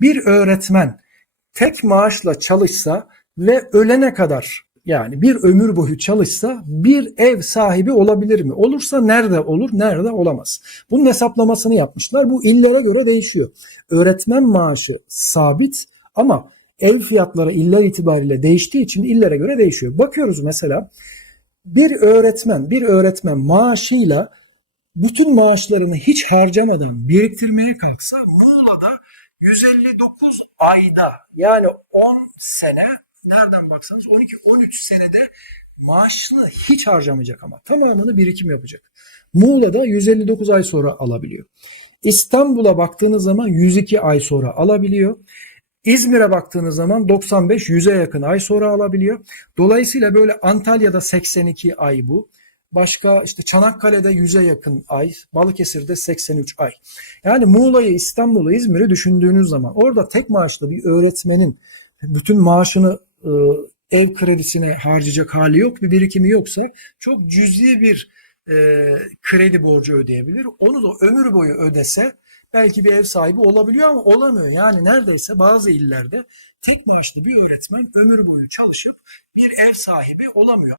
Bir öğretmen tek maaşla çalışsa ve ölene kadar yani bir ömür boyu çalışsa bir ev sahibi olabilir mi? Olursa nerede olur, nerede olamaz? Bunun hesaplamasını yapmışlar. Bu illere göre değişiyor. Öğretmen maaşı sabit ama ev fiyatları iller itibariyle değiştiği için illere göre değişiyor. Bakıyoruz mesela bir öğretmen, bir öğretmen maaşıyla bütün maaşlarını hiç harcamadan biriktirmeye kalksa Muğla'da 159 ayda yani 10 sene nereden baksanız 12-13 senede maaşını hiç harcamayacak ama tamamını birikim yapacak. Muğla'da 159 ay sonra alabiliyor. İstanbul'a baktığınız zaman 102 ay sonra alabiliyor. İzmir'e baktığınız zaman 95-100'e yakın ay sonra alabiliyor. Dolayısıyla böyle Antalya'da 82 ay bu. Başka işte Çanakkale'de 100'e yakın ay, Balıkesir'de 83 ay. Yani Muğla'yı, İstanbul'u, İzmir'i düşündüğünüz zaman orada tek maaşlı bir öğretmenin bütün maaşını e, ev kredisine harcayacak hali yok, bir birikimi yoksa çok cüzi bir e, kredi borcu ödeyebilir. Onu da ömür boyu ödese belki bir ev sahibi olabiliyor ama olamıyor. Yani neredeyse bazı illerde tek maaşlı bir öğretmen ömür boyu çalışıp bir ev sahibi olamıyor.